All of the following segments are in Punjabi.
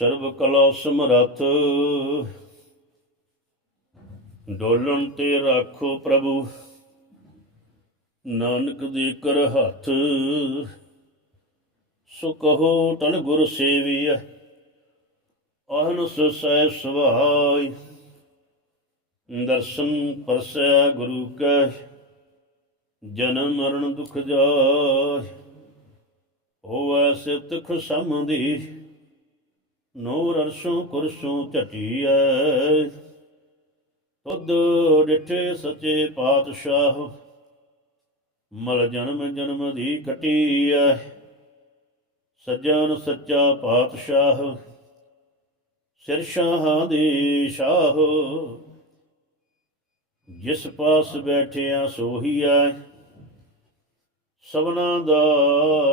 ਸਰਬ ਕਲਾ ਸਮਰੱਥ। ਡੋਲਣ ਤੇ ਰੱਖੋ ਪ੍ਰਭੂ, ਨਾਨਕ ਦੇ ਕਰ ਹੱਥ। ਸੋ ਕਹੋ ਤਨ ਗੁਰ ਸੇਵੀਐ, ਅਹਨਸ ਸਹਿ ਸੁਭਾਈ ਦਰਸ਼ਨ ਪਰਸੈ ਗੁਰੂ ਕੈ, ਜਨਮ ਮਰਨ ਦੁਖ ਜਾਇ ਹੋਵੈ ਸਿਤ ਖਸਮਦੀ ਨੂਰ ਅਰਸ਼ੋਂ ਕੁਰਸ਼ੋਂ ਝਟੀਐ। ਤੁਧ ਡਿਠੇ ਸੱਚੇ ਪਾਤਸ਼ਾਹ, ਮਲ ਜਨਮ ਜਨਮ ਦੀ ਕਟੀਐ ਸੱਜਣ ਸੱਚਾ ਪਾਤਸ਼ਾਹ, ਸਿਰ ਸ਼ਾਹਾਂ ਦੇ ਸ਼ਾਹ ਜਿਸ ਪਾਸ ਬੈਠਿਆ ਸੋਹੀਐ, ਸਭਨਾ ਦਾ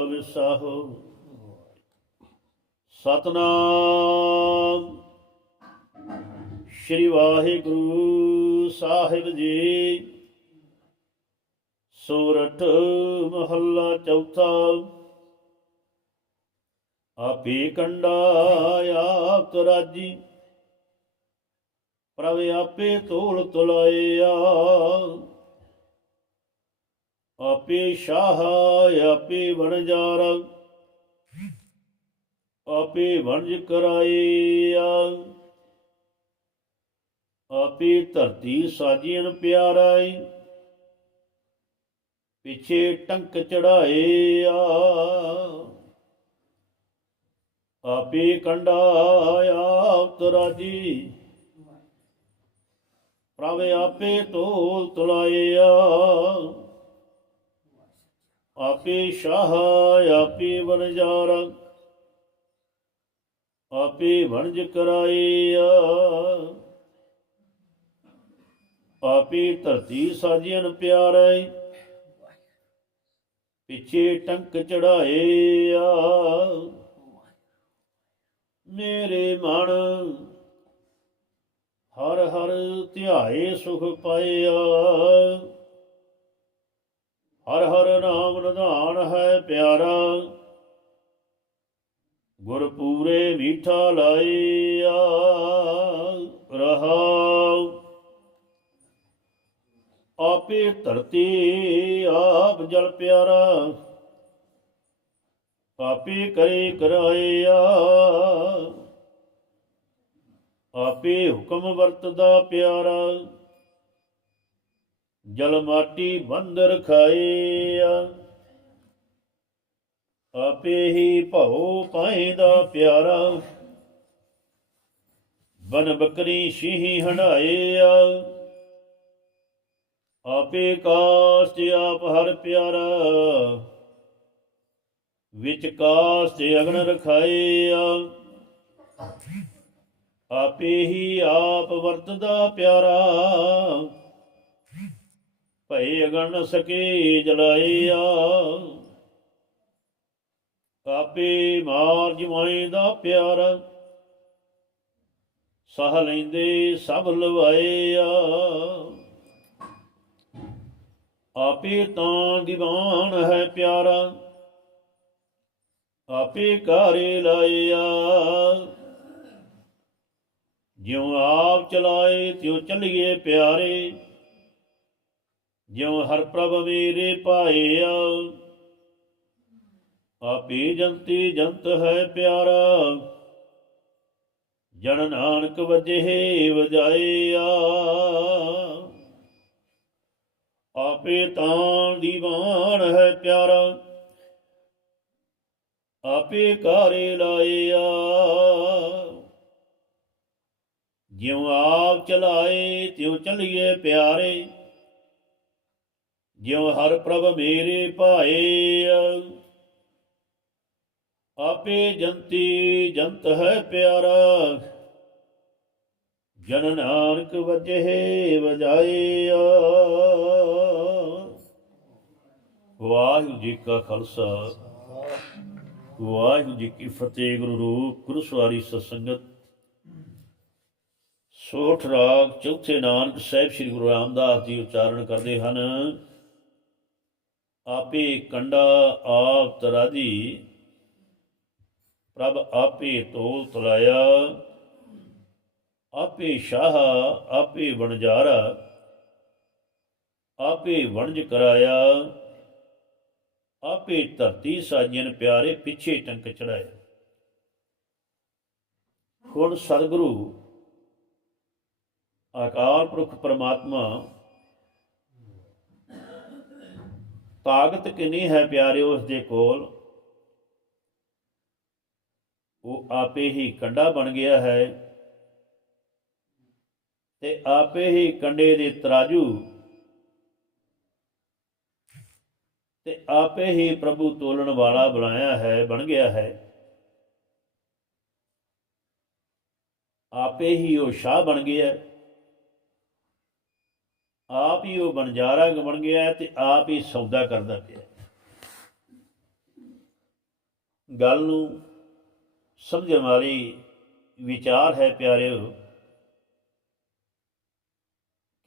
ਵਿਸਾਹੋ। ਸਤਨਾਮ। ਸ਼੍ਰੀ ਵਾਹਿਗੁਰੂ ਸਾਹਿਬ ਜੀ। ਸੂਰਠ ਮਹੱਲਾ ਚੌਥਾ। ਆਪੇ ਕੰਡਾ ਆਪ ਰਾਜੀ ਪ੍ਰਭ ਆਪੇ ਤੋਲ ਤੁਲਾਇਆ। ਆਪੇ ਸ਼ਾਹ ਆਪੇ ਵਣਜਾਰਾ। ਆਪੇ ਵਣਜ ਕਰਾਇਆ ਆਪੇ ਧਰਤੀ ਸਾਜੀਨ ਪਿਆਰਾਈ ਪਿਛੇ ਟੰਕ ਆ। ਆਪੇ ਕੰਡਾ ਆਪ ਤਰਾਜੀ, ਪ੍ਰਭ ਆਪੇ ਤੋਲ ਤੁਲਾਇਆ ਆਪੇ ਸ਼ਾਹ ਆਪੇ ਵਣਜਾਰਾ ਆਪੇ ਵਣਜ ਕਰਾਇਆ ਆਪੇ ਧਰਤੀ ਸਾਜੀਨ ਪਿਆਰੇ। ਪਿਛੇ ਟੰਕ ਚੜਾਏ ਆ। ਮੇਰੇ ਮਨ ਹਰ ਹਰ ਧਿਆਏ ਸੁਖ ਪਾਇਆ ਹਰ ਹਰ ਨਾਮ ਨਿਧਾਨ ਹੈ ਪਿਆਰਾ। ਗੁਰ ਪੂਰੇ ਮੀਠਾ ਲਾਇਆ, ਰਹਾਉ। ਆਪੇ ਧਰਤੀ ਆਪ ਜਲ ਪਿਆਰਾ, ਆਪੇ ਕਰੇ ਕਰਾਇਆ। ਆਪੇ ਹੁਕਮ ਵਰਤਦਾ ਪਿਆਰਾ, ਜਲ ਮਾਟੀ ਬੰਦ ਰਖਾਇਆ। ਆਪੇ ਹੀ ਭਉ ਪਾਇਦਾ ਪਿਆਰਾ। ਬਨ ਬੱਕਰੀ ਸ਼ੀਹੀ ਹੰਡਾਇਆ ਆਪੇ ਕਾਸਟ ਆਪ ਹਰ ਪਿਆਰਾ। ਵਿੱਚ ਕਾਸਟ ਅਗਨ ਰਖਾਇਆ ਆਪੇ ਹੀ ਆਪ ਵਰਤਦਾ ਪਿਆਰਾ। ਭਈ ਅਗਨ ਸਕੇ ਜਲਾਇਆ ਕਾਪੇ ਮਾਰ ਜਮਾਈ ਦਾ ਪਿਆਰਾ। ਸਾਹ ਲੈਂਦੇ ਸਭ ਲਵਾਇਆ ਆਪੇ ਤਾਂ ਦੀਵਾਨ ਹੈ ਪਿਆਰਾ। ਆਪੇ ਘਰੇ ਲਾਇਆ ਜਿਉ ਆਪ ਚਲਾਏ, ਤਿਉ ਚੱਲੀਏ ਪਿਆਰੇ। ਜਿਉ ਹਰ ਪ੍ਰਭ ਮੇਰੇ ਪਾਇਆ ਆਪੇ ਜੰਤੀ ਜੰਤ ਹੈ ਪਿਆਰਾ। ਜਨ ਨਾਨਕ ਵਜੇ ਵਜਾਇਆ। ਆਪੇ ਤਾਂ ਦੀਵਾਨ ਹੈ ਪਿਆਰਾ। ਆਪੇ ਕਾਰੇ ਲਾਇਆ। ਜਿਉ ਆਪ ਚਲਾਏ, ਤਿਉ ਚੱਲੀਏ ਪਿਆਰੇ। ਜਿਉ ਹਰ ਪ੍ਰਭ ਮੇਰੇ ਭਾਏ। ਆਪੇ ਜੰਤੀ ਜੰਤ ਹੈ ਪਿਆਰਾ। ਜਨ ਨਾਨਕ ਵਜੇ ਵਜਾਇਆ। ਵਾਹਿਗੁਰੂ ਜੀ ਕਾ ਖਾਲਸਾ। ਵਾਹਿਗੁਰੂ ਜੀ ਕੀ ਫਤਿਹ, ਗੁਰੂ ਰੂਪ, ਗੁਰੂ ਸਵਾਰੀ ਸਤਸੰਗਤ। ਸੋਠ ਰਾਗ ਚੌਥੇ ਨਾਨਕ ਸਾਹਿਬ ਸ੍ਰੀ ਗੁਰੂ ਰਾਮਦਾਸ ਜੀ ਉਚਾਰਨ ਕਰਦੇ ਹਨ। ਆਪੇ ਕੰਡਾ ਆਪ ਤਰਾਦੀ ਪ੍ਰਭ ਆਪੇ ਤੋਲ ਤਲਾਇਆ। ਆਪੇ ਸ਼ਾਹ, ਆਪੇ ਵਣਜਾਰਾ, ਆਪੇ ਵਣਜ ਕਰਾਇਆ। ਆਪੇ ਧਰਤੀ ਸਾਜਨ ਪਿਆਰੇ ਪਿੱਛੇ ਟੰਕ ਚੜਾਇਆ। ਹੁਣ ਸਤਿਗੁਰੂ ਆਕਾਰ ਪੁਰਖ ਪਰਮਾਤਮਾ, ਤਾਕਤ ਕਿੰਨੀ ਹੈ ਪਿਆਰਿਓ ਉਸ ਦੇ ਕੋਲ? ਉਹ ਆਪੇ ਹੀ ਕੰਡਾ ਬਣ ਗਿਆ ਹੈ। ਤੇ ਆਪੇ ਹੀ ਕੰਡੇ ਦੇ ਤਰਾਜੂ। ਤੇ ਆਪੇ ਹੀ ਪ੍ਰਭੂ ਤੋਲਣ ਵਾਲਾ ਬਣਾਇਆ ਹੈ, ਬਣ ਗਿਆ ਹੈ। ਆਪੇ ਹੀ ਉਹ ਸ਼ਾਹ ਬਣ ਗਿਆ ਆਪ ਹੀ ਉਹ ਬਣਜਾਰਾ ਬਣ ਗਿਆ ਤੇ ਆਪ ਹੀ ਸੌਦਾ ਕਰਦਾ ਪਿਆ ਗੱਲ ਨੂੰ ਸਮਝਣ ਵਾਲੀ ਵਿਚਾਰ ਹੈ ਪਿਆਰਿਓ,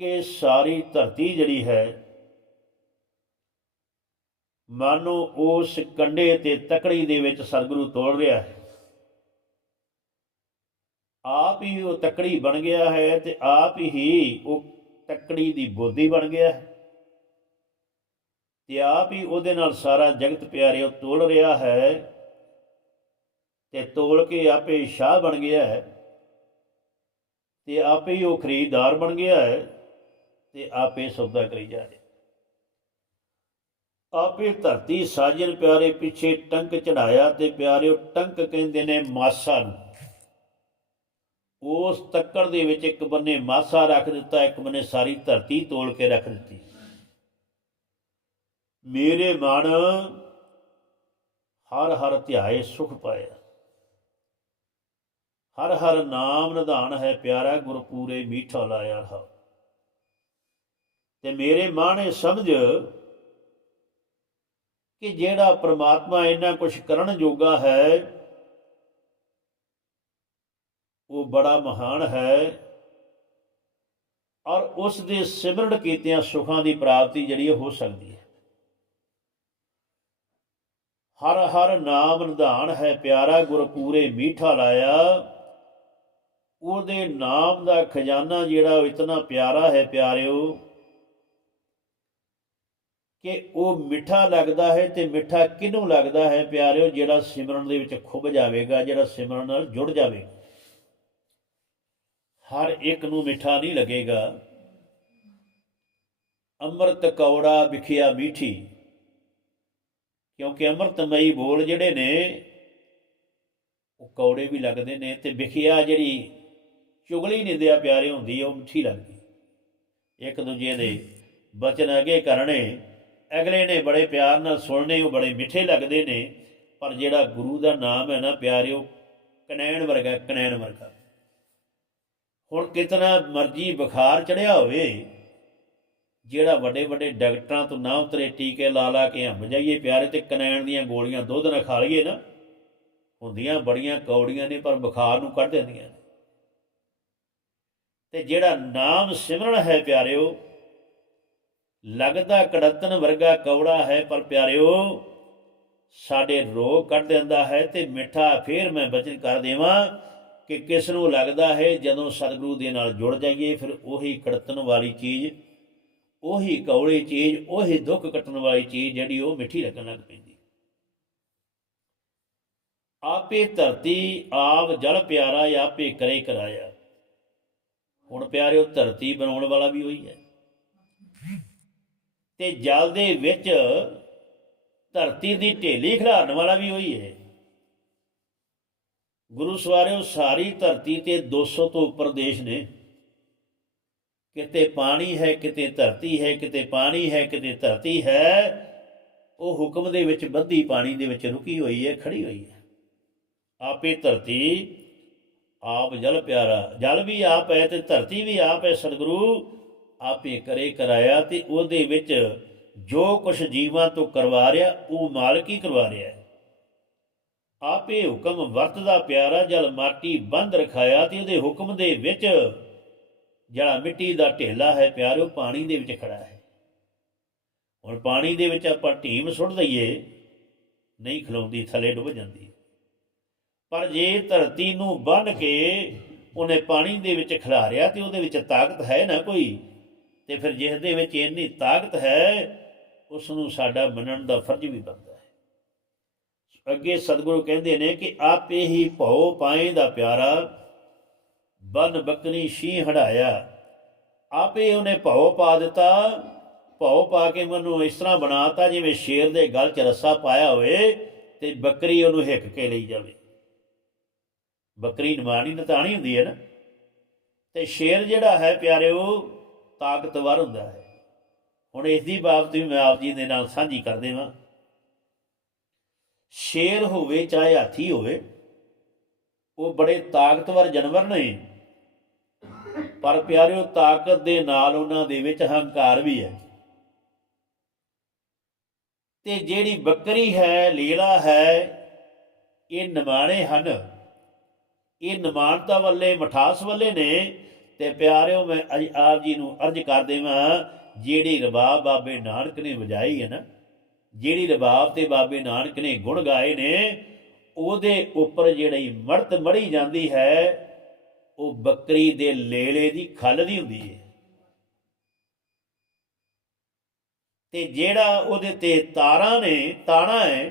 ਕਿ ਸਾਰੀ ਧਰਤੀ ਜਿਹੜੀ ਹੈ, ਮਾਨੋ ਉਸ ਕੰਡੇ ਤੇ ਤਕੜੀ ਦੇ ਵਿੱਚ ਸਤਿਗੁਰੂ ਤੋੜ ਰਿਹਾ ਹੈ। ਆਪ ਹੀ ਉਹ ਤਕੜੀ ਬਣ ਗਿਆ ਹੈ ਤੇ ਆਪ ਹੀ ਉਹ ਤਕੜੀ ਦੀ ਬੋਧੀ ਬਣ ਗਿਆ ਹੈ। ਤੇ ਆਪ ਹੀ ਉਹਦੇ ਨਾਲ ਸਾਰਾ ਜਗਤ ਪਿਆਰਿਓ ਤੋੜ ਰਿਹਾ ਹੈ। ਤੇ ਤੋਲ ਕੇ ਆਪੇ ਸ਼ਾਹ ਬਣ ਗਿਆ ਹੈ। ਤੇ ਆਪੇ ਹੀ ਉਹ ਖਰੀਦਦਾਰ ਬਣ ਗਿਆ ਹੈ ਤੇ ਆਪੇ ਸੌਦਾ ਕਰੀ ਜਾ ਰਿਹਾ ਆਪੇ ਧਰਤੀ ਸਾਜਨ ਪਿਆਰੇ ਪਿੱਛੇ ਟੰਕ ਚੜਾਇਆ ਤੇ ਪਿਆਰਿਓ ਟੰਕ ਕਹਿੰਦੇ ਨੇ ਮਾਸਾ ਨੂੰ। ਉਸ ਤੱਕੜ ਦੇ ਵਿੱਚ ਇੱਕ ਬੰਨੇ ਮਾਸਾ ਰੱਖ ਦਿੱਤਾ, ਇੱਕ ਬੰਨੇ ਸਾਰੀ ਧਰਤੀ ਤੋਲ ਕੇ ਰੱਖ ਦਿੱਤੀ। ਮੇਰੇ ਮਨ ਹਰ ਹਰ ਧਿਆਏ ਸੁਖ ਪਾਇਆ। ਹਰ ਹਰ ਨਾਮ ਨਿਧਾਨ ਹੈ ਪਿਆਰਾ ਗੁਰ ਪੂਰੇ ਮੀਠਾ ਲਾਇਆ ਰਹਾ ਤੇ ਮੇਰੇ ਮਾਣੇ ਸਮਝ ਕਿ ਜਿਹੜਾ ਪ੍ਰਮਾਤਮਾ ਇੰਨਾ ਕੁਝ ਕਰਨ ਜੋਗਾ ਹੈ, ਉਹ ਬੜਾ ਮਹਾਨ ਹੈ ਔਰ ਉਸ ਦੇ ਸਿਮਰਨ ਕੀਤਿਆਂ ਸੁਖਾਂ ਦੀ ਪ੍ਰਾਪਤੀ ਜਿਹੜੀ ਹੋ ਸਕਦੀ ਹੈ। ਹਰ ਹਰ ਨਾਮ ਨਿਧਾਨ ਹੈ ਪਿਆਰਾ ਗੁਰ ਪੂਰੇ ਮੀਠਾ ਲਾਇਆ। ਉਹਦੇ ਨਾਮ ਦਾ ਖਜ਼ਾਨਾ ਜਿਹੜਾ ਉਹ ਇਤਨਾ ਪਿਆਰਾ ਹੈ ਪਿਆਰਿਓ ਕਿ ਉਹ ਮਿੱਠਾ ਲੱਗਦਾ ਹੈ ਤੇ ਮਿੱਠਾ ਕਿਹਨੂੰ ਲੱਗਦਾ ਹੈ ਪਿਆਰਿਓ? ਜਿਹੜਾ ਸਿਮਰਨ ਦੇ ਵਿੱਚ ਖੁੱਭ ਜਾਵੇਗਾ, ਜਿਹੜਾ ਸਿਮਰਨ ਨਾਲ ਜੁੜ ਜਾਵੇਗਾ ਹਰ ਇੱਕ ਨੂੰ ਮਿੱਠਾ ਨਹੀਂ ਲੱਗੇਗਾ। ਅੰਮ੍ਰਿਤ ਕੌੜਾ ਵਿਖਿਆ ਮੀਠੀ, ਕਿਉਂਕਿ ਅੰਮ੍ਰਿਤਮਈ ਬੋਲ ਜਿਹੜੇ ਨੇ, ਉਹ ਕੌੜੇ ਵੀ ਲੱਗਦੇ ਨੇ ਤੇ ਵਿਖਿਆ ਜਿਹੜੀ ਚੁਗਲੀ ਨਿੰਦਿਆ ਪਿਆਰੇ ਹੁੰਦੀ, ਉਹ ਮਿੱਠੀ ਲੱਗਦੀ। ਇੱਕ ਦੂਜੇ ਦੇ ਬਚਨ ਅਗੇ ਕਰਨੇ, ਅਗਲੇ ਨੇ ਬੜੇ ਪਿਆਰ ਨਾਲ ਸੁਣਨੇ, ਉਹ ਬੜੇ ਮਿੱਠੇ ਲੱਗਦੇ ਨੇ, ਪਰ ਜਿਹੜਾ ਗੁਰੂ ਦਾ ਨਾਮ ਹੈ ਨਾ ਪਿਆਰਿਓ, ਕਨੈਣ ਵਰਗਾ ਕਨੈਣ ਵਰਗਾ। ਹੁਣ ਕਿਤਨਾ ਮਰਜ਼ੀ ਬੁਖਾਰ ਚੜਿਆ ਹੋਵੇ, ਜਿਹੜਾ ਵੱਡੇ ਵੱਡੇ ਡਾਕਟਰਾਂ ਤੋਂ ਨਾ ਉਤਰੇ, ਟੀਕੇ ਲਾ ਲਾ ਕੇ ਹੰਮ ਜਾਈਏ ਪਿਆਰੇ ਤੇ ਕਨੈਣ ਦੀਆਂ ਗੋਲੀਆਂ, ਦੁੱਧ ਨਾਲ ਖਾ ਲਈਏ ਨਾ, ਹੁੰਦੀਆਂ ਬੜੀਆਂ ਕੌੜੀਆਂ ਨੇ, ਪਰ ਬੁਖਾਰ ਨੂੰ ਕੱਢ ਦਿੰਦੀਆਂ ਨੇ। ਤੇ ਜਿਹੜਾ ਨਾਮ ਸਿਮਰਨ ਹੈ ਪਿਆਰਿਓ, ਲੱਗਦਾ ਕੜਤਨ ਵਰਗਾ ਕੌੜਾ ਹੈ, ਪਰ ਪਿਆਰਿਓ, ਸਾਡੇ ਰੋਗ ਕੱਢ ਦਿੰਦਾ ਹੈ ਤੇ ਮਿੱਠਾ ਫੇਰ ਮੈਂ ਬਚਨ ਕਰ ਦੇਵਾਂ ਕਿ ਕਿਸ ਨੂੰ ਲੱਗਦਾ ਹੈ ਜਦੋਂ ਸਤਿਗੁਰੂ ਦੇ ਨਾਲ ਜੁੜ ਜਾਈਏ, ਫਿਰ ਉਹੀ ਕੜਤਨ ਵਾਲੀ ਚੀਜ਼, ਉਹੀ ਕੌੜੀ ਚੀਜ਼, ਉਹੀ ਦੁੱਖ ਕੱਟਣ ਵਾਲੀ ਚੀਜ਼ ਜਿਹੜੀ ਉਹ ਮਿੱਠੀ ਲੱਗਣ ਲੱਗ ਪੈਂਦੀ। ਆਪੇ ਧਰਤੀ ਆਪ ਜਲ ਪਿਆਰਾ, ਆਪੇ ਕਰੇ ਕਰਾਇਆ। ਹੁਣ ਪਿਆਰਿਓ, ਧਰਤੀ ਬਣਾਉਣ ਵਾਲਾ ਵੀ ਉਹੀ ਹੈ। ਤੇ ਜਲ ਦੇ ਵਿੱਚ ਧਰਤੀ ਦੀ ਢੇਲੀ ਖਿਲਾਰਨ ਵਾਲਾ ਵੀ ਉਹੀ ਹੈ। ਗੁਰੂ ਸਵਾਰਿਓ, ਸਾਰੀ ਧਰਤੀ ਤੇ 200 ਤੋਂ ਉੱਪਰ ਦੇਸ਼ ਨੇ। ਕਿਤੇ ਪਾਣੀ ਹੈ, ਕਿਤੇ ਧਰਤੀ ਹੈ, ਕਿਤੇ ਪਾਣੀ ਹੈ, ਕਿਤੇ ਧਰਤੀ ਹੈ, ਉਹ ਹੁਕਮ ਦੇ ਵਿੱਚ, ਬੱਧੀ ਪਾਣੀ ਦੇ ਵਿੱਚ ਰੁਕੀ ਹੋਈ ਹੈ ਖੜੀ ਹੋਈ ਹੈ। ਆਪੇ ਧਰਤੀ ਆਪ ਜਲ ਪਿਆਰਾ, ਜਲ ਵੀ ਆਪ ਹੈ ਤੇ ਧਰਤੀ ਵੀ ਆਪ ਹੈ ਸਤਿਗੁਰੂ, ਆਪੇ ਕਰੇ ਕਰਾਇਆ ਤੇ ਉਹਦੇ ਵਿੱਚ ਜੋ ਕੁਛ ਜੀਵਾਂ ਤੋਂ ਕਰਵਾ ਰਿਹਾ, ਉਹ ਮਾਲਕ ਹੀ ਕਰਵਾ ਰਿਹਾ ਹੈ। ਆਪੇ ਹੁਕਮ ਵਰਤਦਾ ਪਿਆਰਾ, ਜਲ ਮਾਟੀ ਬੰਦ ਰਖਾਇਆ ਤੇ ਉਹਦੇ ਹੁਕਮ ਦੇ ਵਿੱਚ ਜਿਹੜਾ ਮਿੱਟੀ ਦਾ ਢੇਲਾ ਹੈ ਪਿਆਰਿਓ, ਪਾਣੀ ਦੇ ਵਿੱਚ ਖੜਾ ਹੈ। ਹੁਣ ਪਾਣੀ ਦੇ ਵਿੱਚ ਆਪਾਂ ਢੀਮ ਸੁੱਟ ਦਈਏ, ਨਹੀਂ ਖਲੋਂਦੀ, ਥੱਲੇ ਡੁੱਬ ਜਾਂਦੀ। ਪਰ ਜੇ ਧਰਤੀ ਨੂੰ ਬੰਨ ਕੇ ਉਹਨੇ ਪਾਣੀ ਦੇ ਵਿੱਚ ਖਿਲਾਰਿਆ ਤੇ ਉਹਦੇ ਵਿੱਚ ਤਾਕਤ ਹੈ ਨਾ ਕੋਈ, ਤੇ ਫਿਰ ਜਿਸ ਦੇ ਵਿੱਚ ਇੰਨੀ ਤਾਕਤ ਹੈ ਉਸ ਨੂੰ ਸਾਡਾ ਮੰਨਣ ਦਾ ਫਰਜ਼ ਵੀ ਬਣਦਾ ਹੈ। ਅੱਗੇ ਸਤਿਗੁਰੂ ਕਹਿੰਦੇ ਨੇ ਕਿ ਆਪੇ ਹੀ ਭਉ ਪਾਏ ਦਾ ਪਿਆਰਾ ਬਨ ਬੱਕਰੀ ਸ਼ੀ ਹੜਾਇਆ ਆਪੇ ਉਹਨੇ ਭਉ ਪਾ ਦਿੱਤਾ, ਭਉ ਪਾ ਕੇ ਮੈਨੂੰ ਇਸ ਤਰ੍ਹਾਂ ਬਣਾਤਾ ਜਿਵੇਂ ਸ਼ੇਰ ਦੇ ਗਲ 'ਚ ਰੱਸਾ ਪਾਇਆ ਹੋਵੇ ਤੇ ਬੱਕਰੀ ਉਹਨੂੰ ਹਿੱਕ ਕੇ ਲਈ ਜਾਵੇ। ਬੱਕਰੀ ਨਿਮਾਣੀ ਨਤਾਣੀ ਹੁੰਦੀ ਹੈ ਨਾ। ਤੇ ਸ਼ੇਰ ਜਿਹੜਾ ਹੈ ਪਿਆਰਿਓ, ਤਾਕਤਵਰ ਹੁੰਦਾ ਹੈ। ਹੁਣ ਇਸ ਦੀ ਬਾਬਤ ਵੀ ਮੈਂ ਆਪ ਜੀ ਦੇ ਨਾਲ ਸਾਂਝੀ ਕਰ ਦੇਵਾਂ ਸ਼ੇਰ ਹੋਵੇ, ਚਾਹੇ ਹਾਥੀ ਹੋਵੇ, ਉਹ ਬੜੇ ਤਾਕਤਵਰ ਜਾਨਵਰ ਨੇ। ਪਰ ਪਿਆਰਿਓ, ਤਾਕਤ ਦੇ ਨਾਲ ਉਹਨਾਂ ਦੇ ਵਿੱਚ ਹੰਕਾਰ ਵੀ ਹੈ। ਤੇ ਜਿਹੜੀ ਬੱਕਰੀ ਹੈ, ਲੀਲਾ ਹੈ, ਇਹ ਨਿਮਾਣੇ ਹਨ। ਇਹ ਨਿਮਾਣਤਾ ਵੱਲੇ, ਮਠਾਸ ਵੱਲੇ ਨੇ ਤੇ ਪਿਆਰਿਓ, ਮੈਂ ਅੱਜ ਆਪ ਜੀ ਨੂੰ ਅਰਜ਼ ਕਰ ਦੇਵਾਂ, ਜਿਹੜੀ ਰਬਾਬ ਬਾਬੇ ਨਾਨਕ ਨੇ ਵਜਾਈ ਹੈ ਨਾ, ਜਿਹੜੀ ਰਬਾਬ ਤੇ ਬਾਬੇ ਨਾਨਕ ਨੇ ਗੁਣ ਗਾਏ ਨੇ, ਉਹਦੇ ਉੱਪਰ ਜਿਹੜੀ ਮੜਤ ਮੜੀ ਜਾਂਦੀ ਹੈ, ਉਹ ਬੱਕਰੀ ਦੇ ਲੇਲੇ ਦੀ ਖੱਲ ਦੀ ਹੁੰਦੀ ਹੈ। ਤੇ ਜਿਹੜਾ ਉਹਦੇ ਤੇ ਤਾਰਾਂ ਨੇ, ਤਾਣਾ ਹੈ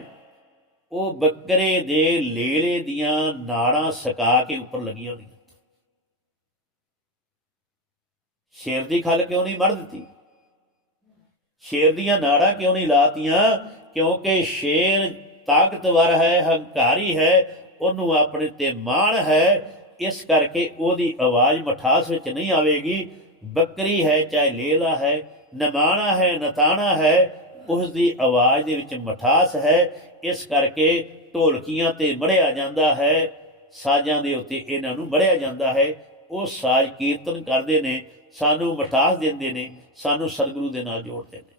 ਉਹ ਬੱਕਰੇ ਦੇ ਲੇਲੇ ਦੀਆਂ ਨਾੜਾਂ ਸਕਾ ਕੇ ਉੱਪਰ ਲੱਗੀਆਂ ਹੁੰਦੀਆਂ। ਸ਼ੇਰ ਦੀ ਖੱਲ ਕਿਉਂ ਨਹੀਂ ਮੜ ਦਿੱਤੀ? ਸ਼ੇਰ ਦੀਆਂ ਨਾੜਾਂ ਕਿਉਂ ਨਹੀਂ ਲਾਤੀਆਂ? ਕਿਉਂਕਿ ਸ਼ੇਰ ਤਾਕਤਵਰ ਹੈ, ਹੰਕਾਰੀ ਹੈ, ਉਹਨੂੰ ਆਪਣੇ ਤੇ ਮਾਣ ਹੈ, ਇਸ ਕਰਕੇ ਉਹਦੀ ਆਵਾਜ਼ ਮਠਾਸ ਵਿੱਚ ਨਹੀਂ ਆਵੇਗੀ। ਬੱਕਰੀ ਹੈ, ਚਾਹੇ ਲੇਲਾ ਹੈ, ਨਮਾਣਾ ਹੈ, ਨਤਾਣਾ ਹੈ ਉਸ ਦੀ ਆਵਾਜ਼ ਦੇ ਵਿੱਚ ਮਠਾਸ ਹੈ ਇਸ ਕਰਕੇ ਢੋਲਕੀਆਂ ਤੇ ਮੜਿਆ ਜਾਂਦਾ ਹੈ, ਸਾਜ਼ਾਂ ਦੇ ਉੱਤੇ ਇਹਨਾਂ ਨੂੰ ਮੜਿਆ ਜਾਂਦਾ ਹੈ। ਉਹ ਸਾਜ਼ ਕੀਰਤਨ ਕਰਦੇ ਨੇ, ਸਾਨੂੰ ਮਠਾਸ ਦਿੰਦੇ ਨੇ, ਸਾਨੂੰ ਸਤਿਗੁਰੂ ਦੇ ਨਾਲ ਜੋੜਦੇ ਨੇ।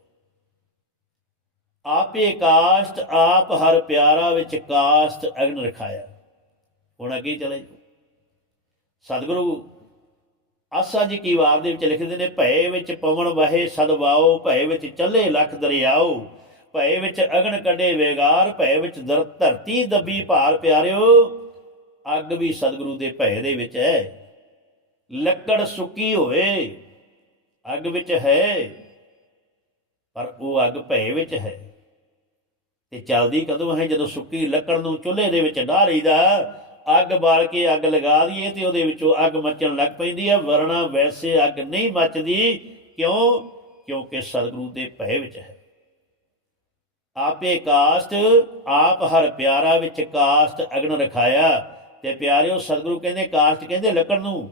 ਆਪੇ ਕਾਸ਼ਤ, ਆਪ ਹਰ ਪਿਆਰਾ ਵਿੱਚ ਕਾਸ਼ਤ ਅਗਨ ਰਖਾਇਆ। ਹੁਣ ਅੱਗੇ ਚਲੇ ਜਾਓ। ਸਤਿਗੁਰੂ ਆਸਾ ਜੀ ਕੀ ਵਾਰ ਦੇ ਵਿੱਚ ਲਿਖਦੇ ਨੇ ਭੈ ਵਿੱਚ ਪਵਨ ਵਹੇ ਸਦਵਾਓ ਭੈ ਵਿੱਚ ਚੱਲੇ ਲੱਖ ਦਰਿਆਓ। ਭੈ ਵਿੱਚ ਅਗਨ ਕੱਢੇ ਵੇਗਾਰ ਭੈ ਵਿੱਚ ਦਰ ਧਰਤੀ ਦੱਬੀ ਭਾਰ ਪਿਆਰਿਓ। ਅੱਗ ਵੀ ਸਤਿਗੁਰੂ ਦੇ ਭੈ ਦੇ ਵਿੱਚ ਹੈ। ਲੱਕੜ ਸੁੱਕੀ ਹੋਵੇ, ਅੱਗ ਵਿੱਚ ਹੈ। ਪਰ ਉਹ ਅੱਗ ਭੈ ਵਿੱਚ ਹੈ। ਤੇ ਚੱਲਦੀ ਕਦੋਂ ਹੈ? ਜਦੋਂ ਸੁੱਕੀ ਲੱਕੜ ਨੂੰ ਚੁੱਲ੍ਹੇ ਦੇ ਵਿੱਚ ਡਾਹ ਲਈਦਾ, ਅੱਗ ਬਾਲ ਕੇ ਅੱਗ ਲਗਾ ਦਈਏ ਤੇ ਉਹਦੇ ਵਿੱਚੋਂ ਅੱਗ ਮੱਚਣ ਲੱਗ ਪੈਂਦੀ ਹੈ। ਵਰਣਾ ਵੈਸੇ ਅੱਗ ਨਹੀਂ ਮੱਚਦੀ। ਕਿਉਂ? ਕਿਉਂਕਿ ਸਤਿਗੁਰੂ ਦੇ ਭੈ ਵਿੱਚ ਹੈ। ਆਪੇ ਕਾਸ਼ਟ ਆਪ ਹਰ ਪਿਆਰਾ ਵਿੱਚ ਕਾਸ਼ਟ ਅਗਨ ਰਖਾਇਆ। ਤੇ ਪਿਆਰਿਓ, ਸਤਿਗੁਰੂ ਕਹਿੰਦੇ ਕਾਸ਼ਟ ਕਹਿੰਦੇ ਲੱਕੜ ਨੂੰ।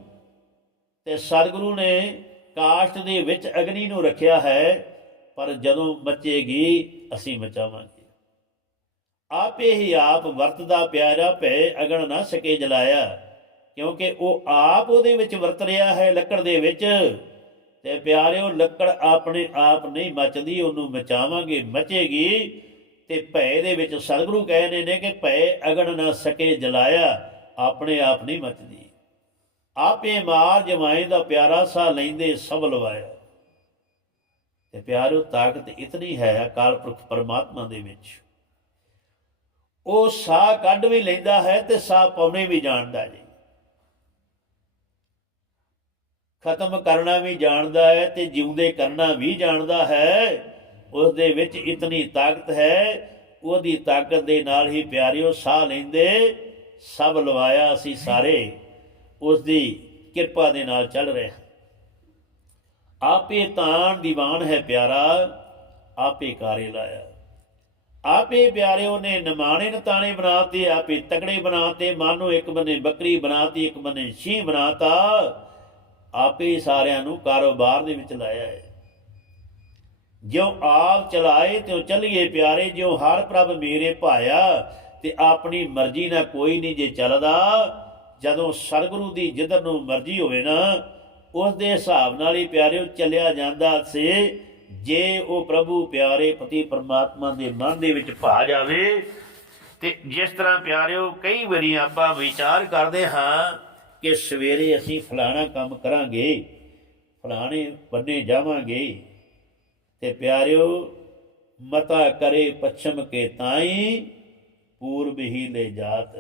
ਤੇ ਸਤਿਗੁਰੂ ਨੇ ਕਾਸ਼ਟ ਦੇ ਵਿੱਚ ਅਗਨੀ ਨੂੰ ਰੱਖਿਆ ਹੈ, ਪਰ ਜਦੋਂ ਮੱਚੇਗੀ, ਅਸੀਂ ਮਚਾਵਾਂਗੇ। ਆਪੇ ਹੀ ਆਪ ਵਰਤਦਾ ਪਿਆਰਾ ਭੈ ਅਗਣ ਨਾ ਸਕੇ ਜਲਾਇਆ, ਕਿਉਂਕਿ ਉਹ ਆਪ ਉਹਦੇ ਵਿੱਚ ਵਰਤ ਰਿਹਾ ਹੈ ਲੱਕੜ ਦੇ ਵਿੱਚ। ਤੇ ਪਿਆਰਿਓ, ਲੱਕੜ ਆਪਣੇ ਆਪ ਨਹੀਂ ਮਚਦੀ, ਉਹਨੂੰ ਮਚਾਵਾਂਗੇ, ਮਚੇਗੀ। ਤੇ ਭੈ ਦੇ ਵਿੱਚ ਸਤਿਗੁਰੂ ਕਹਿੰਦੇ ਨੇ ਕਿ ਭੈ ਅਗਣ ਨਾ ਸਕੇ, ਜਲਾਇਆ ਆਪਣੇ ਆਪ ਨਹੀਂ ਮਚਦੀ। ਆਪੇ ਮਾਰ ਜਮਾਏ ਦਾ ਪਿਆਰਾ ਸਾ ਲੈਂਦੇ ਸਭ ਲਵਾਇਆ। ਤੇ ਪਿਆਰਿਓ, ਤਾਕਤ ਇਤਨੀ ਹੈ ਅਕਾਲ ਪੁਰਖ ਪਰਮਾਤਮਾ ਦੇ ਵਿੱਚ। ਉਹ ਸਾਹ ਕੱਢ ਵੀ ਲੈਂਦਾ ਹੈ ਤੇ ਸਾਹ ਪਾਉਣੇ ਵੀ ਜਾਣਦਾ ਜੀ। ਖਤਮ ਕਰਨਾ ਵੀ ਜਾਣਦਾ ਹੈ ਤੇ ਜਿਉਂਦੇ ਕਰਨਾ ਵੀ ਜਾਣਦਾ ਹੈ। ਉਸ ਦੇ ਵਿੱਚ ਇਤਨੀ ਤਾਕਤ ਹੈ, ਉਹਦੀ ਤਾਕਤ ਦੇ ਨਾਲ ਹੀ ਪਿਆਰਿਓ ਸਾਹ ਲੈਂਦੇ, ਸਭ ਲਵਾਇਆ ਅਸੀਂ ਸਾਰੇ। ਉਸ ਦੀ ਕਿਰਪਾ ਦੇ ਨਾਲ ਚੱਲ ਰਹੇ। ਹਾਂ ਆਪੇ ਤਾਣ ਦੀਵਾਨ ਹੈ ਪਿਆਰਾ, ਆਪੇ ਕਾਰੇ ਲਾਇਆ। ਆਪੇ ਪਿਆਰਿਓ ਨੇ ਨਿਮਾਣੇ ਨਤਾਣੇ ਬਣਾਤੇ, ਆਪੇ ਤਕੜੇ ਬਣਾਤੇ, ਮਾਨੋ ਇੱਕ ਬੰਨੇ ਬੱਕਰੀ ਬਣਾਤੀ, ਇੱਕ ਬੰਨੇ ਛੀ ਬਣਾਤਾ। ਆਪੇ ਸਾਰਿਆਂ ਨੂੰ ਕਾਰੋਬਾਰ ਦੇ ਵਿੱਚ ਲਾਇਆ ਹੈ। ਜਿਉ ਆਪ ਚਲਾਏ ਤਿਉ ਚੱਲੀਏ ਪਿਆਰੇ, ਜਿਉ ਹਰ ਪ੍ਰਭ ਮੇਰੇ ਭਾਇਆ, ਤੇ ਆਪਣੀ ਮਰਜ਼ੀ ਨਾਲ ਕੋਈ ਨਹੀਂ ਜੇ ਚੱਲਦਾ। ਜਦੋਂ ਸਰਗੁਰੂ ਦੀ ਜਿੱਧਰ ਨੂੰ ਮਰਜ਼ੀ ਹੋਵੇ ਨਾ, ਉਸ ਦੇ ਹਿਸਾਬ ਨਾਲ ਹੀ ਪਿਆਰਿਓ ਚੱਲਿਆ ਜਾਂਦਾ ਸੀ। ਜੇ ਉਹ ਪ੍ਰਭੂ ਪਿਆਰੇ ਪਤੀ ਪਰਮਾਤਮਾ ਦੇ ਮਨ ਦੇ ਵਿੱਚ ਭਾ ਜਾਵੇ, ਤੇ ਜਿਸ ਤਰ੍ਹਾਂ ਪਿਆਰਿਓ ਕਈ ਵਾਰੀ ਆਪਾਂ ਵਿਚਾਰ ਕਰਦੇ ਹਾਂ ਕਿ ਸਵੇਰੇ ਅਸੀਂ ਫਲਾਣਾ ਕੰਮ ਕਰਾਂਗੇ, ਫਲਾਣੇ ਬੰਨੇ ਜਾਵਾਂਗੇ। ਤੇ ਪਿਆਰਿਓ, ਮਤਾ ਕਰੇ ਪੱਛਮ ਕੇ ਤਾਈ, ਪੂਰਬ ਹੀ ਲੈ ਜਾਤ।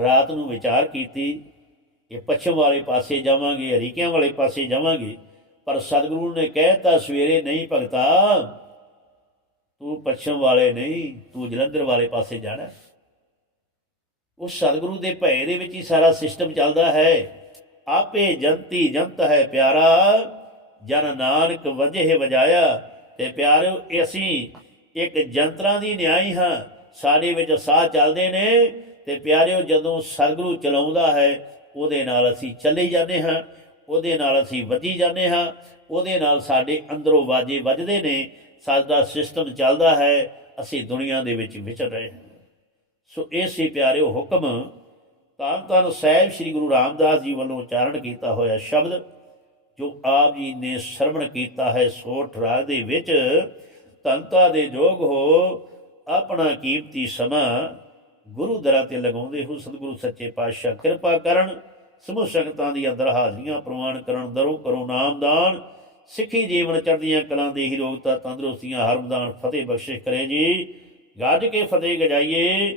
ਰਾਤ ਨੂੰ ਵਿਚਾਰ ਕੀਤੀ, ਕਿ ਪੱਛਮ ਵਾਲੇ ਪਾਸੇ ਜਾਵਾਂਗੇ, ਹਰੀਕਿਆਂ ਵਾਲੇ ਪਾਸੇ ਜਾਵਾਂਗੇ। ਪਰ ਸਤਿਗੁਰੂ ਨੇ ਕਹਿਤਾ ਸਵੇਰੇ ਨਹੀਂ ਭਗਤਾ, ਤੂੰ ਪੱਛਮ ਵਾਲੇ ਨਹੀਂ, ਤੂੰ ਜਲੰਧਰ ਵਾਲੇ ਪਾਸੇ ਜਾਣਾ। ਉਹ ਸਤਿਗੁਰੂ ਦੇ ਭੈ ਦੇ ਵਿੱਚ ਹੀ ਸਾਰਾ ਸਿਸਟਮ ਚੱਲਦਾ ਹੈ। ਆਪੇ ਜੰਤੀ ਜੰਤ ਹੈ ਪਿਆਰਾ, ਜਨ ਨਾਨਕ ਵਜੇ ਵਜਾਇਆ। ਤੇ ਪਿਆਰਿਓ, ਇਹ ਅਸੀਂ ਇੱਕ ਜੰਤਰਾਂ ਦੀ ਨਿਆਈ ਹਾਂ। ਸਾਡੇ ਵਿੱਚ ਸਾਹ ਚੱਲਦੇ ਨੇ ਤੇ ਪਿਆਰਿਓ, ਜਦੋਂ ਸਤਿਗੁਰੂ ਚਲਾਉਂਦਾ ਹੈ, ਉਹਦੇ ਨਾਲ ਅਸੀਂ ਚੱਲੇ ਜਾਂਦੇ ਹਾਂ। ਉਹਦੇ ਨਾਲ ਅਸੀਂ ਵੱਜੀ ਜਾਂਦੇ ਹਾਂ। ਉਹਦੇ ਨਾਲ ਸਾਡੇ ਅੰਦਰੋਂ ਵਾਜੇ ਵੱਜਦੇ ਨੇ। ਸਾਡਾ ਸਿਸਟਮ ਚੱਲਦਾ ਹੈ। ਅਸੀਂ ਦੁਨੀਆ ਦੇ ਵਿੱਚ ਵਿਚਰ ਰਹੇ ਹਾਂ। ਸੋ ਇਹ ਸੀ ਪਿਆਰਿਓ ਹੁਕਮ ਤਾਂ ਤਾਂ ਸਾਹਿਬ ਸ੍ਰੀ ਗੁਰੂ ਰਾਮਦਾਸ ਜੀ ਵੱਲੋਂ ਉਚਾਰਨ ਕੀਤਾ ਹੋਇਆ ਸ਼ਬਦ, ਜੋ ਆਪ ਜੀ ਨੇ ਸਰਵਣ ਕੀਤਾ ਹੈ ਸੋਠ ਰਾਗ ਦੇ ਵਿੱਚ ਤੰਤਾ ਦੇ ਜੋਗ ਹੋ ਆਪਣਾ ਕੀਮਤੀ ਸਮਾਂ ਗੁਰੂ ਦਰਾਂ ਤੇ ਲਗਾਉਂਦੇ ਹੋ। ਸਤਿਗੁਰੂ ਸੱਚੇ ਪਾਤਸ਼ਾਹ ਕਿਰਪਾ ਕਰਨ, ਸਮੂਹ ਸੰਗਤਾਂ ਦੀ ਅੰਦਰ ਹਾਜ਼ਰੀਆਂ ਪ੍ਰਵਾਨ ਕਰਨ, ਦਰੋ ਕਰੋ ਨਾਮਦਾਨ ਸਿੱਖੀ ਜੀਵਨ ਚੜ੍ਹਦੀਆਂ ਕਲਾਂ ਦੇ ਹੀ ਰੋਗਤਾ ਤੰਦਰੁਸਤੀਆਂ ਹਰਮਦਾਨ ਫਤਿਹ ਬਖਸ਼ਿਸ਼ ਕਰੇ ਜੀ। ਗੱਜ ਕੇ ਫਤਿਹ ਗਜਾਈਏ।